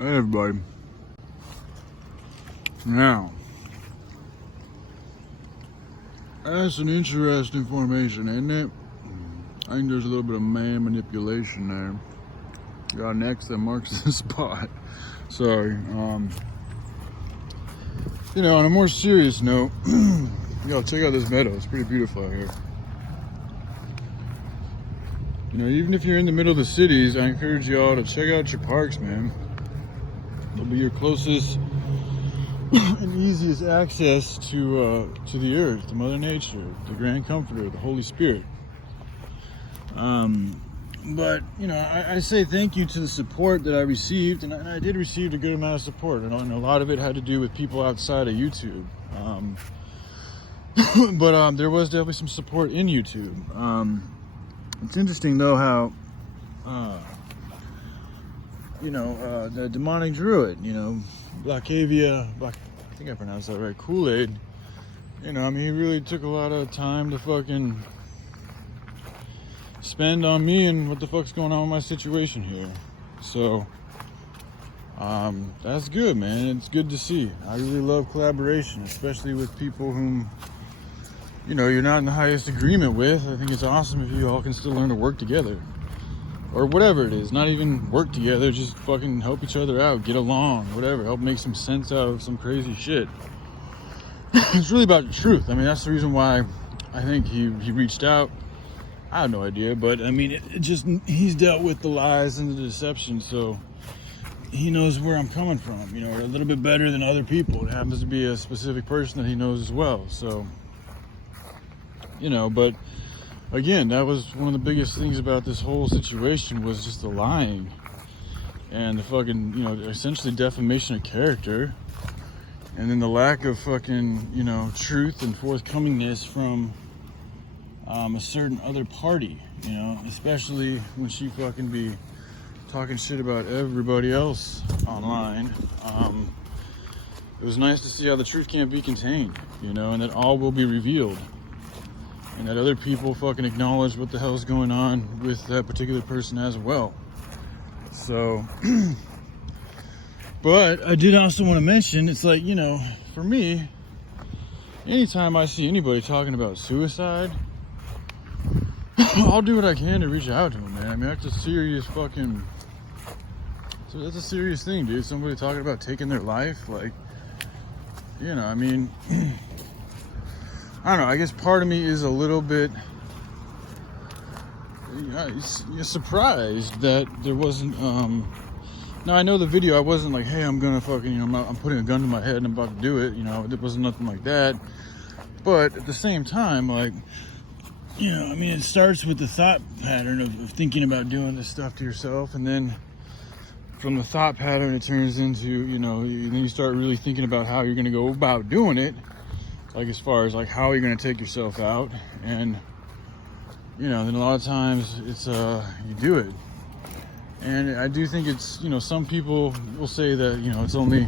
Hey everybody. Now, that's an interesting formation, isn't it? I think there's a little bit of man manipulation there. Got an X that marks the spot. Sorry. You know, on a more serious note, yo, check out this meadow. It's pretty beautiful out here. You know, even if you're in the middle of the cities, I encourage y'all to check out your parks, man. They'll be your closest and easiest access to the earth, to Mother Nature, the Grand Comforter, the Holy Spirit. But you know, I say thank you to the support that I received, and I did receive a good amount of support, and a lot of it had to do with people outside of YouTube. But there was definitely some support in YouTube. It's interesting though how the demonic druid, Blackavia, I think I pronounced that right, Kool-Aid, he really took a lot of time to fucking spend on me and what the fuck's going on with my situation here. So, that's good, man. It's good to see. I really love collaboration, especially with people whom, you're not in the highest agreement with. I think it's awesome if you all can still learn to work together. Or whatever it is, not even work together, just fucking help each other out, get along, whatever, help make some sense out of some crazy shit. It's really about the truth. I mean, that's the reason why I think he reached out. I have no idea, but I mean, he's dealt with the lies and the deception, so he knows where I'm coming from, a little bit better than other people. It happens to be a specific person that he knows as well, so, but again, that was one of the biggest things about this whole situation was just the lying and the fucking, essentially defamation of character, and then the lack of fucking, truth and forthcomingness from a certain other party, especially when she fucking be talking shit about everybody else online. It was nice to see how the truth can't be contained, and that all will be revealed. And that other people fucking acknowledge what the hell's going on with that particular person as well. So, but I did also want to mention, it's like, for me, anytime I see anybody talking about suicide, I'll do what I can to reach out to them, man. I mean, that's a serious fucking, that's a serious thing, dude. Somebody talking about taking their life, like, I mean, I don't know, I guess part of me is a little bit surprised that there wasn't, now I know the video, I wasn't like, hey, I'm gonna fucking, I'm putting a gun to my head and I'm about to do it, it wasn't nothing like that. But at the same time, like, I mean, it starts with the thought pattern of thinking about doing this stuff to yourself, and then from the thought pattern, it turns into, then you start really thinking about how you're gonna go about doing it. Like as far as like how you're gonna take yourself out, and then a lot of times it's you do it. And I do think it's, some people will say that, it's only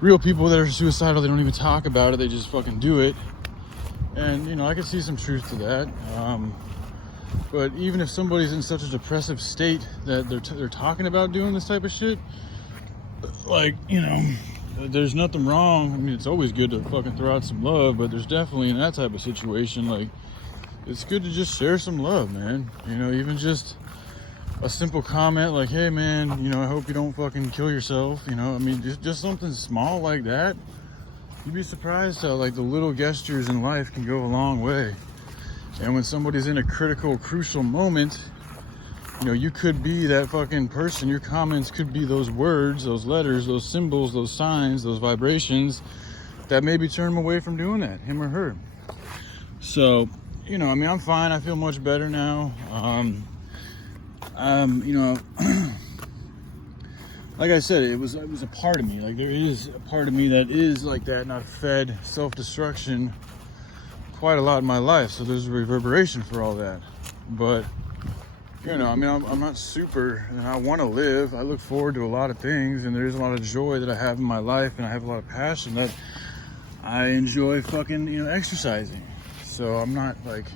real people that are suicidal, they don't even talk about it, they just fucking do it. And I can see some truth to that. But even if somebody's in such a depressive state that they're talking about doing this type of shit, like, there's nothing wrong. I mean, it's always good to fucking throw out some love, but there's definitely in that type of situation, like, it's good to just share some love, man. Even just a simple comment like, hey, man, I hope you don't fucking kill yourself. I mean, just something small like that. You'd be surprised how, like, the little gestures in life can go a long way. And when somebody's in a critical, crucial moment, you could be that fucking person. Your comments could be those words, those letters, those symbols, those signs, those vibrations that maybe turn him away from doing that, him or her. So, I mean, I'm fine. I feel much better now. Like I said, it was a part of me. Like, there is a part of me that is like that, and I've fed self-destruction quite a lot in my life. So there's a reverberation for all that. But I mean, I'm not super, and I want to live. I look forward to a lot of things, and there's a lot of joy that I have in my life, and I have a lot of passion that I enjoy fucking, exercising. So I'm not like,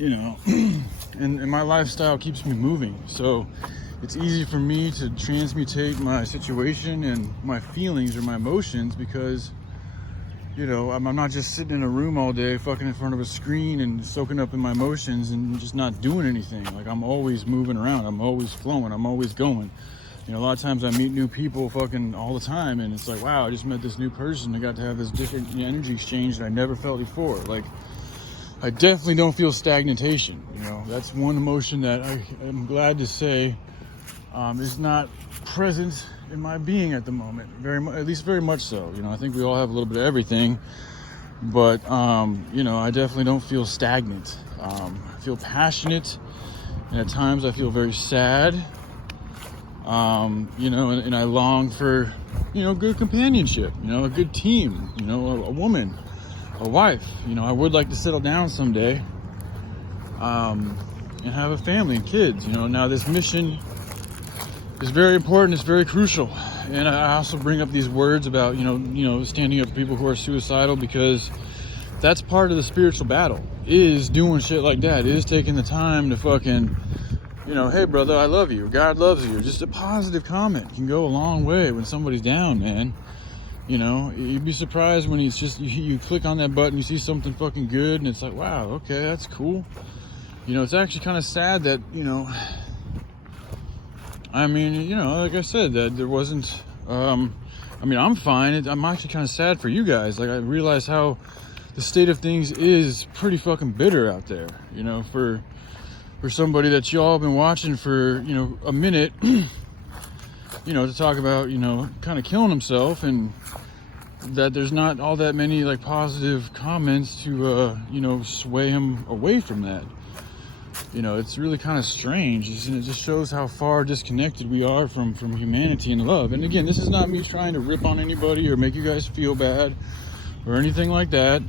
and my lifestyle keeps me moving. So it's easy for me to transmutate my situation and my feelings or my emotions because, you know, I'm not just sitting in a room all day fucking in front of a screen and soaking up in my emotions and just not doing anything. Like, I'm always moving around. I'm always flowing. I'm always going. You know, a lot of times I meet new people fucking all the time, and it's like, wow, I just met this new person. I got to have this different energy exchange that I never felt before. Like, I definitely don't feel stagnation. You know, that's one emotion that I'm glad to say is not present in my being at the moment. At least very much so. You know, I think we all have a little bit of everything, but you know, I definitely don't feel stagnant. I feel passionate, and at times I feel very sad. You know, and I long for, you know, good companionship. You know, a good team. You know, a woman, a wife. You know, I would like to settle down someday, and have a family and kids. You know, now this mission is very important. It's very crucial, and I also bring up these words about you know standing up for people who are suicidal, because that's part of the spiritual battle. Is doing shit like that. Is taking the time to fucking, you know, hey brother, I love you. God loves you. Just a positive comment can go a long way when somebody's down, man. You know, you'd be surprised when it's just you click on that button, you see something fucking good, and it's like, wow, okay, that's cool. You know, it's actually kind of sad that, you know, I mean, you know, like I said, that there wasn't, I mean, I'm fine. I'm actually kind of sad for you guys. Like, I realize how the state of things is pretty fucking bitter out there, you know, for somebody that y'all have been watching for, you know, a minute, you know, to talk about, you know, kind of killing himself, and that there's not all that many, like, positive comments to, you know, sway him away from that. You know, it's really kind of strange, and it just shows how far disconnected we are from humanity and love. And again, this is not me trying to rip on anybody or make you guys feel bad or anything like that.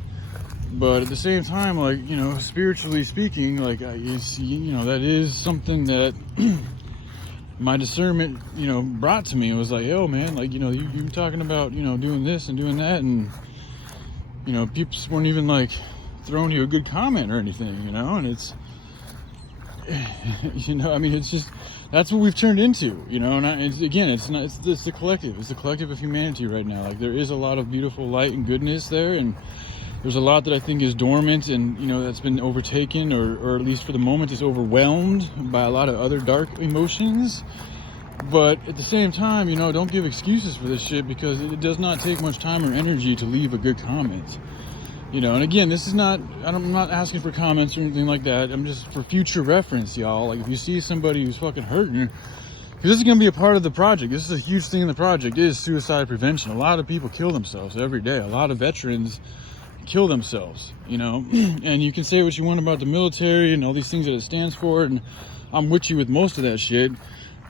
But at the same time, like, you know, spiritually speaking, like, you see, you know, that is something that my discernment, you know, brought to me. It was like, yo, man, like, you know, you talking about, you know, doing this and doing that, and, you know, people weren't even, like, throwing you a good comment or anything, you know, and it's, you know, I mean, it's just, that's what we've turned into, you know, and it's the collective. It's the collective of humanity right now. Like, there is a lot of beautiful light and goodness there, and there's a lot that I think is dormant and, you know, that's been overtaken, or at least for the moment is overwhelmed by a lot of other dark emotions. But at the same time, you know, don't give excuses for this shit, because it does not take much time or energy to leave a good comment. You know, and again, this is not, I'm not asking for comments or anything like that. I'm just for future reference, y'all. Like, if you see somebody who's fucking hurting, because this is going to be a part of the project. This is a huge thing in the project, is suicide prevention. A lot of people kill themselves every day. A lot of veterans kill themselves, you know. And you can say what you want about the military and all these things that it stands for, and I'm with you with most of that shit.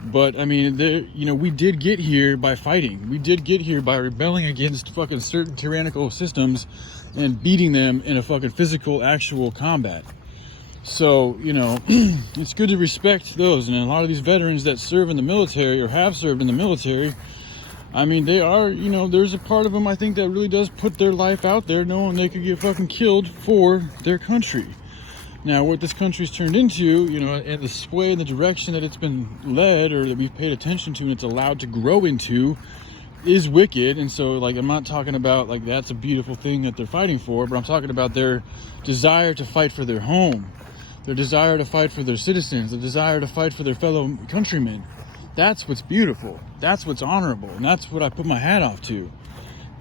But I mean, you know, we did get here by fighting. We did get here by rebelling against fucking certain tyrannical systems and beating them in a fucking physical, actual combat. So, you know, it's good to respect those. And a lot of these veterans that serve in the military or have served in the military, I mean, they are, you know, there's a part of them, I think, that really does put their life out there knowing they could get fucking killed for their country. Now, what this country's turned into, you know, and the sway and the direction that it's been led, or that we've paid attention to and it's allowed to grow into, is wicked. And so, like, I'm not talking about, like, that's a beautiful thing that they're fighting for, but I'm talking about their desire to fight for their home, their desire to fight for their citizens, the desire to fight for their fellow countrymen. That's what's beautiful. That's what's honorable. And that's what I put my hat off to.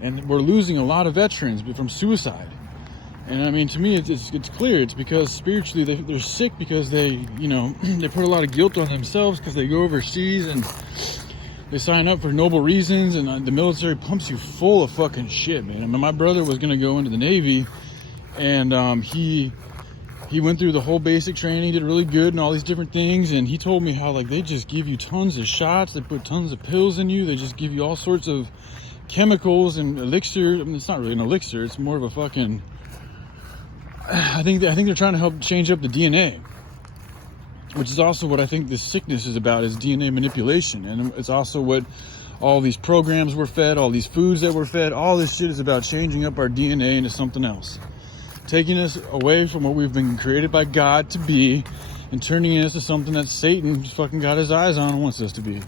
And we're losing a lot of veterans from suicide. And I mean, to me, it's clear. It's because spiritually they're sick, because they, you know, they put a lot of guilt on themselves because they go overseas and they sign up for noble reasons, and the military pumps you full of fucking shit, man. I mean, my brother was going to go into the Navy, and he went through the whole basic training, did really good and all these different things, and he told me how, like, they just give you tons of shots, they put tons of pills in you, they just give you all sorts of chemicals and elixir. I mean, it's not really an elixir, it's more of a fucking, I think they're trying to help change up the DNA, which is also what I think this sickness is about, is DNA manipulation. And it's also what all these programs were fed, all these foods that were fed, all this shit is about changing up our DNA into something else, taking us away from what we've been created by God to be, and turning us into something that Satan fucking got his eyes on and wants us to be,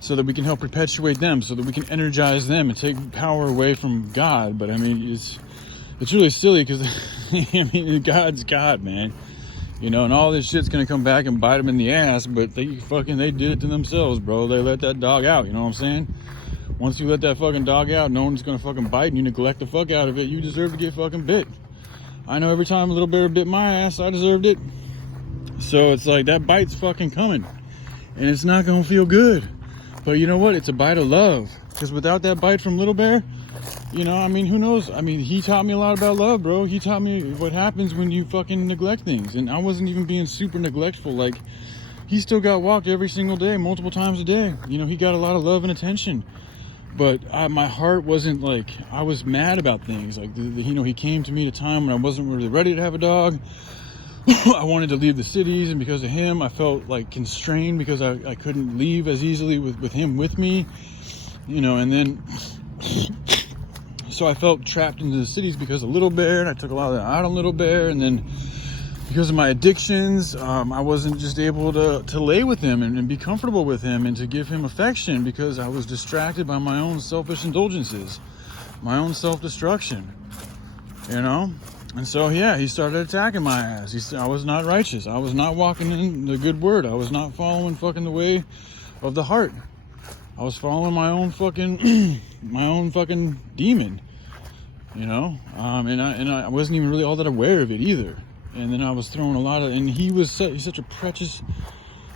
so that we can help perpetuate them, so that we can energize them and take power away from God. But I mean, it's really silly because I mean, God's God, man. You know, and all this shit's gonna come back and bite them in the ass, but they did it to themselves, bro. They let that dog out, you know what I'm saying? Once you let that fucking dog out, no one's gonna fucking bite and you neglect the fuck out of it, you deserve to get fucking bit. I know every time a little bear bit my ass, I deserved it. So it's like, that bite's fucking coming. And it's not gonna feel good. But you know what? It's a bite of love. Because without that bite from Little Bear, you know, I mean, who knows? I mean, he taught me a lot about love, bro. He taught me what happens when you fucking neglect things. And I wasn't even being super neglectful. Like, he still got walked every single day, multiple times a day. You know, he got a lot of love and attention. But my heart wasn't like, I was mad about things. Like, you know, he came to me at a time when I wasn't really ready to have a dog. I wanted to leave the cities, and because of him, I felt like constrained because I couldn't leave as easily with him with me. You know, and then, so I felt trapped into the cities because of Little Bear, and I took a lot of that out on Little Bear. And then because of my addictions, I wasn't just able to lay with him and be comfortable with him and to give him affection because I was distracted by my own selfish indulgences, my own self-destruction, you know? And so, yeah, he started attacking my ass. I was not righteous. I was not walking in the good word. I was not following fucking the way of the heart. I was following my own fucking, my own fucking demon, you know? And I wasn't even really all that aware of it either. And then I was throwing a lot of, and he's such a precious,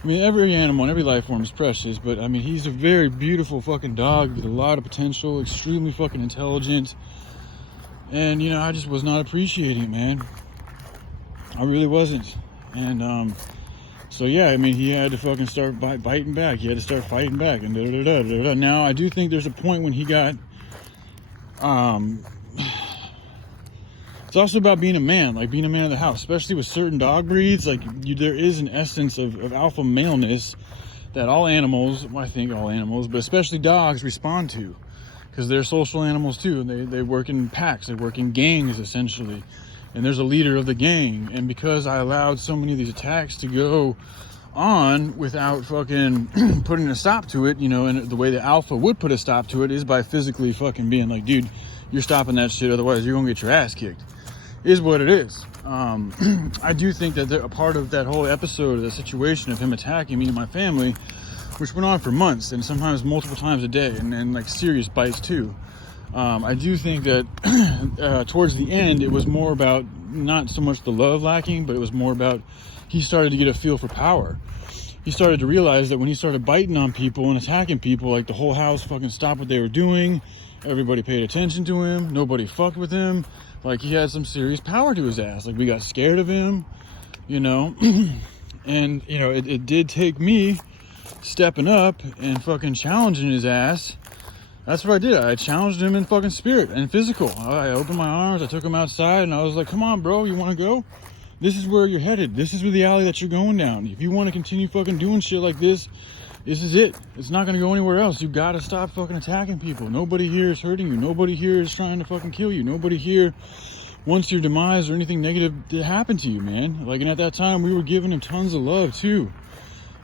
I mean, every animal and every life form is precious, but I mean, he's a very beautiful fucking dog with a lot of potential, extremely fucking intelligent. And, you know, I just was not appreciating it, man. I really wasn't. And, so yeah, I mean, he had to fucking start biting back. He had to start fighting back and da-da-da-da-da-da. Now, I do think there's a point when he got, it's also about being a man, like being a man of the house, especially with certain dog breeds. Like, there is an essence of alpha maleness that all animals, well, I think all animals, but especially dogs respond to, because they're social animals too. They work in packs, they work in gangs essentially, and there's a leader of the gang. And because I allowed so many of these attacks to go on without fucking putting a stop to it, you know, and the way the alpha would put a stop to it is by physically fucking being like, dude, you're stopping that shit, otherwise you're gonna get your ass kicked, is what it is. I do think that a part of that whole episode, the situation of him attacking me and my family, which went on for months and sometimes multiple times a day, and like serious bites too. I do think that towards the end, it was more about not so much the love lacking, but it was more about he started to get a feel for power. He started to realize that when he started biting on people and attacking people, like the whole house fucking stopped what they were doing. Everybody paid attention to him. Nobody fucked with him. Like, he had some serious power to his ass. Like, we got scared of him, you know? And, you know, it did take me stepping up and fucking challenging his ass. That's what I did. I challenged him in fucking spirit and physical. I opened my arms, I took him outside, and I was like, come on, bro, you want to go? This is where you're headed. This is where the alley that you're going down. If you want to continue fucking doing shit like this is it. It's not going to go anywhere else. You got to stop fucking attacking people. Nobody here is hurting you. Nobody here is trying to fucking kill you. Nobody here wants your demise or anything negative to happen to you, man. Like, and at that time, we were giving him tons of love, too.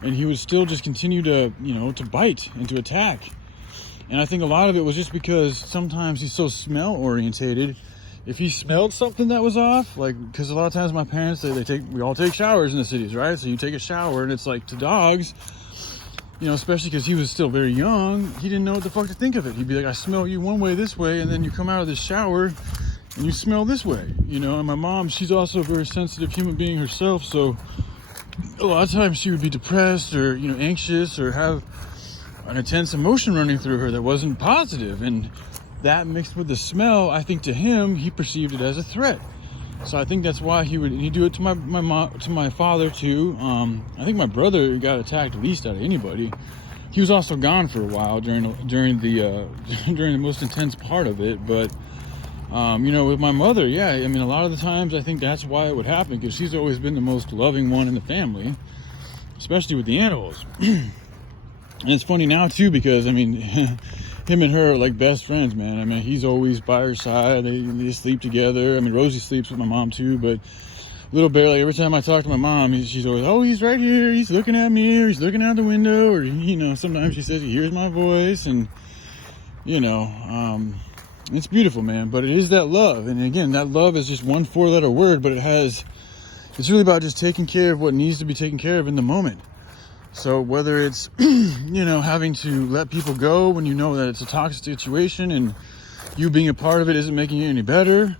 And he would still just continue to, you know, to bite and to attack. And I think a lot of it was just because sometimes he's so smell orientated. If he smelled something that was off, like, because a lot of times my parents, we all take showers in the cities, right? So you take a shower, and it's like, to dogs, you know, especially because he was still very young, he didn't know what the fuck to think of it. He'd be like, I smell you one way this way, and then you come out of the shower and you smell this way, you know. And my mom, she's also a very sensitive human being herself, so a lot of times she would be depressed or, you know, anxious or have an intense emotion running through her that wasn't positive. And that mixed with the smell, I think to him, he perceived it as a threat. So I think that's why he'd do it to my mom, to my father too. I think my brother got attacked least out of anybody. He was also gone for a while during the most intense part of it. But you know, with my mother, yeah, I mean, a lot of the times I think that's why it would happen, because she's always been the most loving one in the family, especially with the animals. And it's funny now too, because I mean, him and her are like best friends, man. I mean, he's always by her side. They sleep together. I mean, Rosie sleeps with my mom too, but little bear, like every time I talk to my mom, she's always, oh, he's right here, he's looking at me, or he's looking out the window, or, you know, sometimes she says he hears my voice, and, you know, it's beautiful, man. But it is that love. And again, that love is just one 4-letter word, but it's really about just taking care of what needs to be taken care of in the moment. So whether it's, you know, having to let people go when you know that it's a toxic situation and you being a part of it isn't making it any better,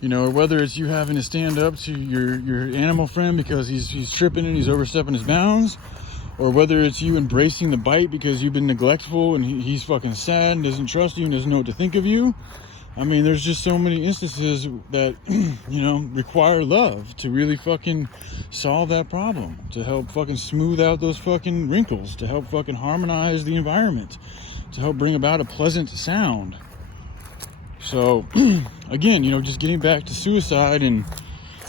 you know, or whether it's you having to stand up to your animal friend because he's tripping and he's overstepping his bounds, or whether it's you embracing the bite because you've been neglectful and he's fucking sad and doesn't trust you and doesn't know what to think of you. I mean, there's just so many instances that, you know, require love to really fucking solve that problem, to help fucking smooth out those fucking wrinkles, to help fucking harmonize the environment, to help bring about a pleasant sound. So, again, you know, just getting back to suicide and,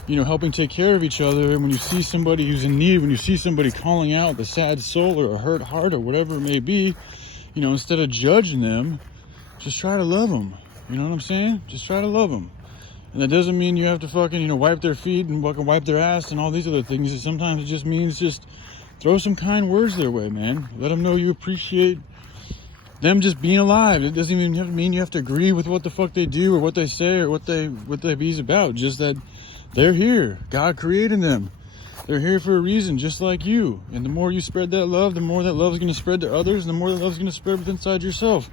you know, helping take care of each other. And when you see somebody who's in need, when you see somebody calling out the sad soul or a hurt heart or whatever it may be, you know, instead of judging them, just try to love them. You know what I'm saying? Just try to love them. And that doesn't mean you have to fucking, you know, wipe their feet and fucking wipe their ass and all these other things. Sometimes it just means just throw some kind words their way, man. Let them know you appreciate them just being alive. It doesn't even have to mean you have to agree with what the fuck they do or what they say or what they be's about. Just that they're here. God created them. They're here for a reason, just like you. And the more you spread that love, the more that love is going to spread to others, and the more that love is going to spread within inside yourself.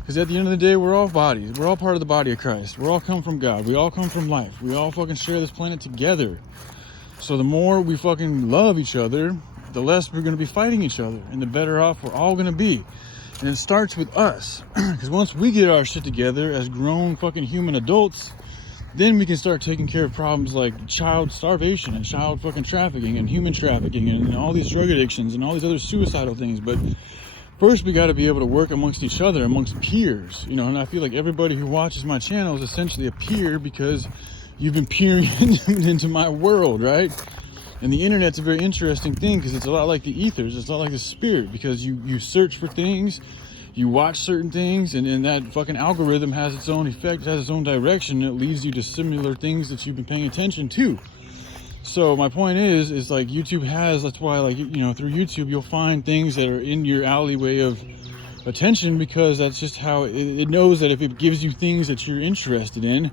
Because at the end of the day, we're all bodies. We're all part of the body of Christ. We're all come from God. We all come from life. We all fucking share this planet together. So the more we fucking love each other, the less we're going to be fighting each other, and the better off we're all going to be. And it starts with us. Because once we get our shit together as grown fucking human adults, then we can start taking care of problems like child starvation and child fucking trafficking and human trafficking and all these drug addictions and all these other suicidal things. But first, we got to be able to work amongst each other, amongst peers, you know. And I feel like everybody who watches my channel is essentially a peer because you've been peering into my world, right? And the internet's a very interesting thing because it's a lot like the ethers. It's a lot like the spirit, because you search for things, you watch certain things, and that fucking algorithm has its own effect, has its own direction, and it leads you to similar things that you've been paying attention to. So my point is like YouTube has, that's why, like, you know, through YouTube you'll find things that are in your alleyway of attention, because that's just how it knows that if it gives you things that you're interested in,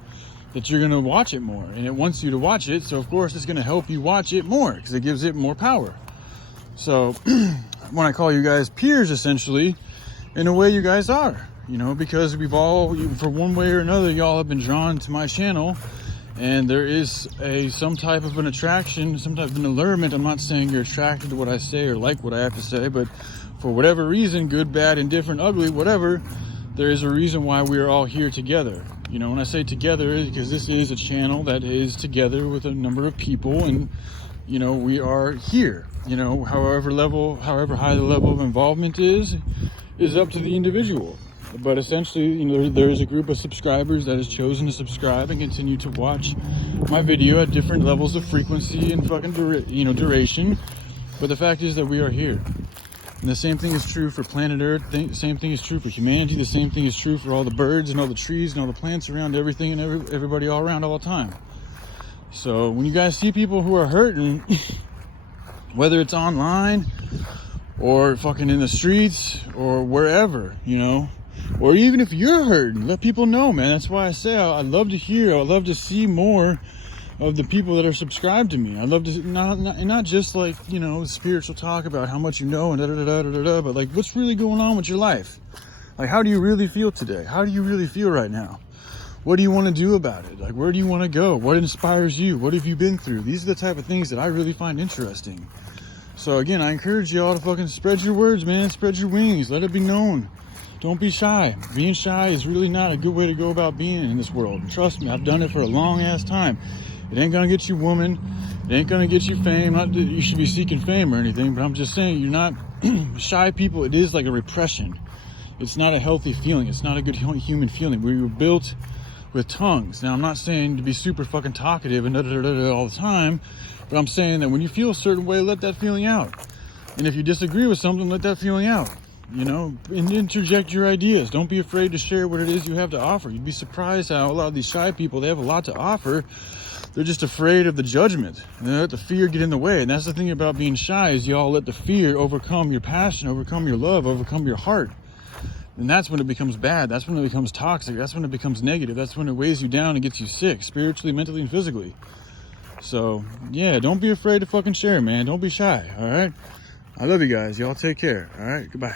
that you're going to watch it more, and it wants you to watch it. So of course it's going to help you watch it more because it gives it more power. So when I call you guys peers, essentially, in a way you guys are, you know, because we've all, for one way or another, y'all have been drawn to my channel. And there is some type of an attraction, some type of an allurement. I'm not saying you're attracted to what I say or like what I have to say, but for whatever reason, good, bad, indifferent, ugly, whatever, there is a reason why we are all here together. You know, when I say together, is because this is a channel that is together with a number of people, and, you know, we are here. You know, however high the level of involvement is up to the individual. But essentially, you know, there is a group of subscribers that has chosen to subscribe and continue to watch my video at different levels of frequency and fucking duration. But the fact is that we are here. And the same thing is true for planet Earth. The same thing is true for humanity. The same thing is true for all the birds and all the trees and all the plants around everything and everybody all around all the time. So when you guys see people who are hurting, whether it's online or fucking in the streets or wherever, you know, or even if you're hurting, let people know, man. That's why I say I'd love to hear, I'd love to see more of the people that are subscribed to me. I'd love to not just like, you know, spiritual talk about how much you know and da-da-da-da-da-da, but like what's really going on with your life. Like, how do you really feel today? How do you really feel right now? What do you want to do about it? Like, where do you want to go? What inspires you? What have you been through? These are the type of things that I really find interesting. So again, I encourage you all to fucking spread your words, man. Spread your wings. Let it be known. Don't be shy. Being shy is really not a good way to go about being in this world. And trust me, I've done it for a long ass time. It ain't gonna get you woman. It ain't gonna get you fame. Not that you should be seeking fame or anything, but I'm just saying, you're not shy people. It is like a repression. It's not a healthy feeling. It's not a good human feeling. We were built with tongues. Now, I'm not saying to be super fucking talkative and all the time, but I'm saying that when you feel a certain way, let that feeling out. And if you disagree with something, let that feeling out. You know, and interject your ideas. Don't be afraid to share what it is you have to offer. You'd be surprised how a lot of these shy people, they have a lot to offer They're just afraid of the judgment, and they let the fear get in the way. And that's the thing about being shy, is y'all let the fear overcome your passion, overcome your love, overcome your heart. And that's when it becomes bad. That's when it becomes toxic. That's when it becomes negative. That's when it weighs you down and gets you sick, spiritually, mentally, and physically. So, yeah, don't be afraid to fucking share, man. Don't be shy, all right? I love you guys. Y'all take care, all right? Goodbye.